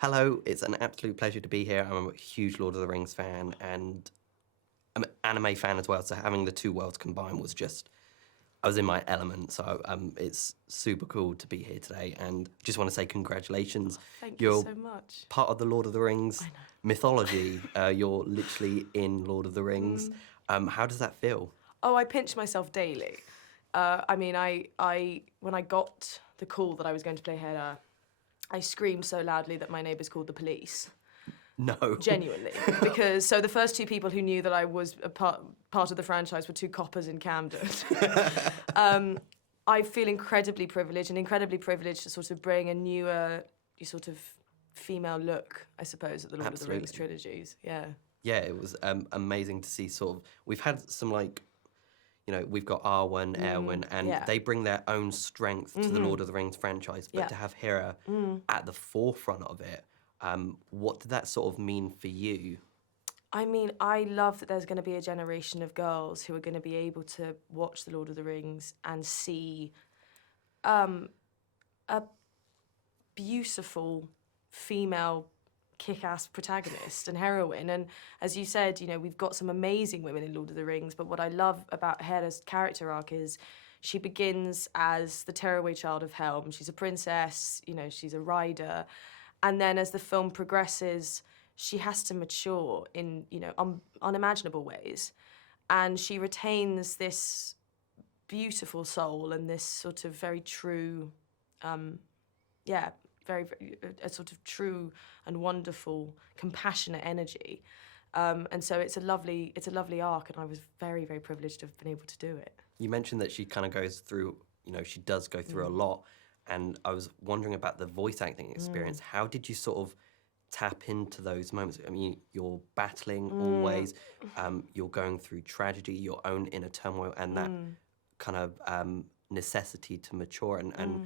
Hello, it's an absolute pleasure to be here. I'm a huge Lord of the Rings fan and I'm an anime fan as well, so having the two worlds combined was just, I was in my element, so it's super cool to be here today and just want to say congratulations. Thank You're you so much. part of the Lord of the Rings I know. mythology. You're literally in Lord of the Rings. How does that feel? Oh, I pinch myself daily. I when I got the call that I was going to play Héra, I screamed so loudly that my neighbours called the police. No. Genuinely, because so the first two people who knew that I was a part of the franchise were two coppers in Camden. I feel incredibly privileged to sort of bring a newer, sort of female look, I suppose, at the Lord of the Rings trilogies. Yeah. Yeah, it was amazing to see sort of, we've had some we've got Arwen, Erwin, and they bring their own strength to the Lord of the Rings franchise, but to have Héra at the forefront of it, what did that sort of mean for you? I mean, I love that there's going to be a generation of girls who are going to be able to watch The Lord of the Rings and see a beautiful female kick-ass protagonist and heroine. And as you said, we've got some amazing women in Lord of the Rings, but what I love about Héra's character arc is she begins as the tearaway child of Helm. She's a princess, she's a rider. And then as the film progresses, she has to mature in, unimaginable ways. And she retains this beautiful soul and this sort of very true, very, a sort of true and wonderful, compassionate energy. And so it's a lovely arc, and I was very, very privileged to have been able to do it. You mentioned that she kind of goes through, she does go through a lot, and I was wondering about the voice acting experience. How did you sort of tap into those moments? I mean, you're battling always, you're going through tragedy, your own inner turmoil, and that kind of necessity to mature, and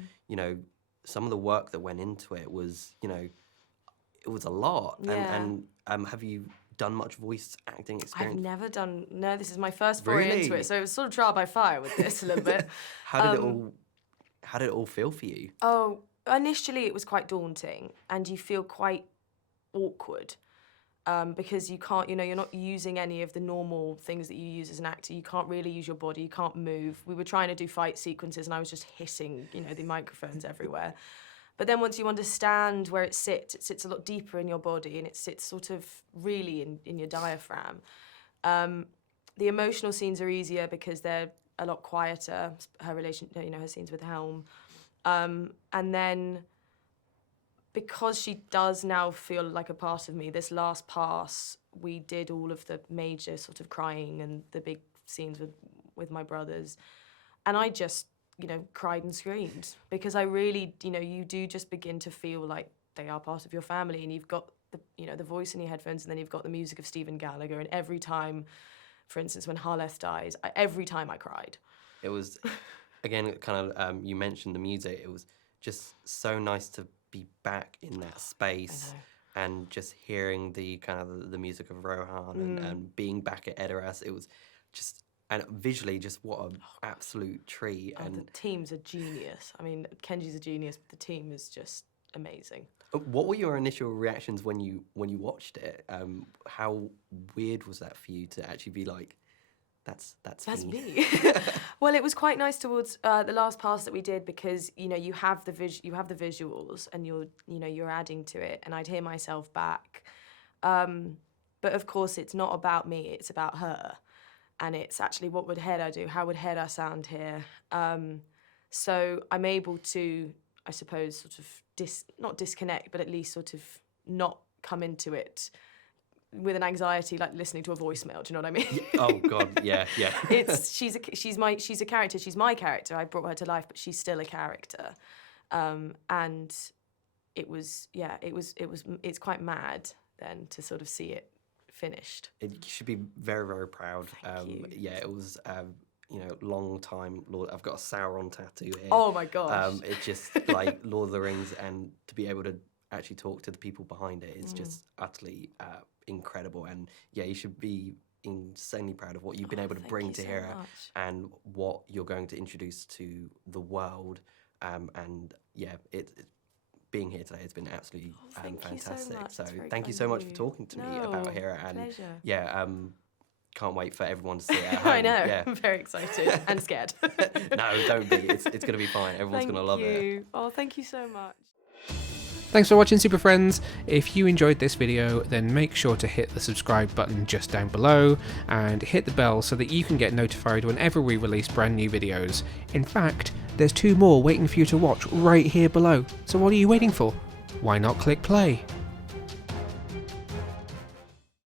some of the work that went into it was, it was a lot. Yeah. And have you done much voice acting experience? I've never done, no, this is my first foray into it, so it was sort of trial by fire with this a little bit. How did it all feel for you? Oh, initially it was quite daunting, and you feel quite awkward because you can't, you're not using any of the normal things that you use as an actor. You can't really use your body, you can't move. We were trying to do fight sequences and I was just hitting, the microphones everywhere. But then once you understand where it sits a lot deeper in your body, and it sits sort of really in your diaphragm. The emotional scenes are easier because they're a lot quieter, her scenes with Helm. And then because she does now feel like a part of me, this last pass, we did all of the major sort of crying and the big scenes with my brothers. And I just, cried and screamed because I really, you do just begin to feel like they are part of your family, and you've got the voice in your headphones, and then you've got the music of Stephen Gallagher, and every time, for instance, when Harleth dies, every time I cried. It was, again, kind of, you mentioned the music, it was just so nice to be back in that space and just hearing the kind of the music of Rohan and being back at Edoras. It was just, and visually, just what an absolute treat. And the team's a genius. I mean, Kenji's a genius, but the team is just amazing. What were your initial reactions when you watched it? How weird was that for you to actually be like, that's me. Well, it was quite nice towards the last pass that we did because you have the visuals and you're adding to it, and I'd hear myself back. But of course, it's not about me; it's about her, and it's actually what would Héra do? How would Héra sound here? So I'm able to, I suppose, sort of not disconnect, but at least sort of not come into it with an anxiety like listening to a voicemail. Do you know what I mean? Oh God, yeah. She's a character. She's my character. I brought her to life, but she's still a character. And it's quite mad then to sort of see it finished. You should be very, very proud. Thank you. Yeah, it was long time Lord. I've got a Sauron tattoo here. Oh my gosh. It's just like Lord of the Rings, and to be able to actually talk to the people behind it is just utterly incredible. And yeah, you should be insanely proud of what you've been able to bring to Héra and what you're going to introduce to the world. And yeah, it's being here today has been absolutely thank you so fantastic. much. So That's very thank you kind so of much you. for talking to me No, about Héra. And pleasure. yeah, can't wait for everyone to see it at home. I know. Yeah. I'm very excited and scared. No, don't be. It's going to be fine. Everyone's going to love it. Oh, thank you so much. Thanks for watching, Super Friends. If you enjoyed this video, then make sure to hit the subscribe button just down below and hit the bell so that you can get notified whenever we release brand new videos. In fact, there's 2 more waiting for you to watch right here below. So what are you waiting for? Why not click play?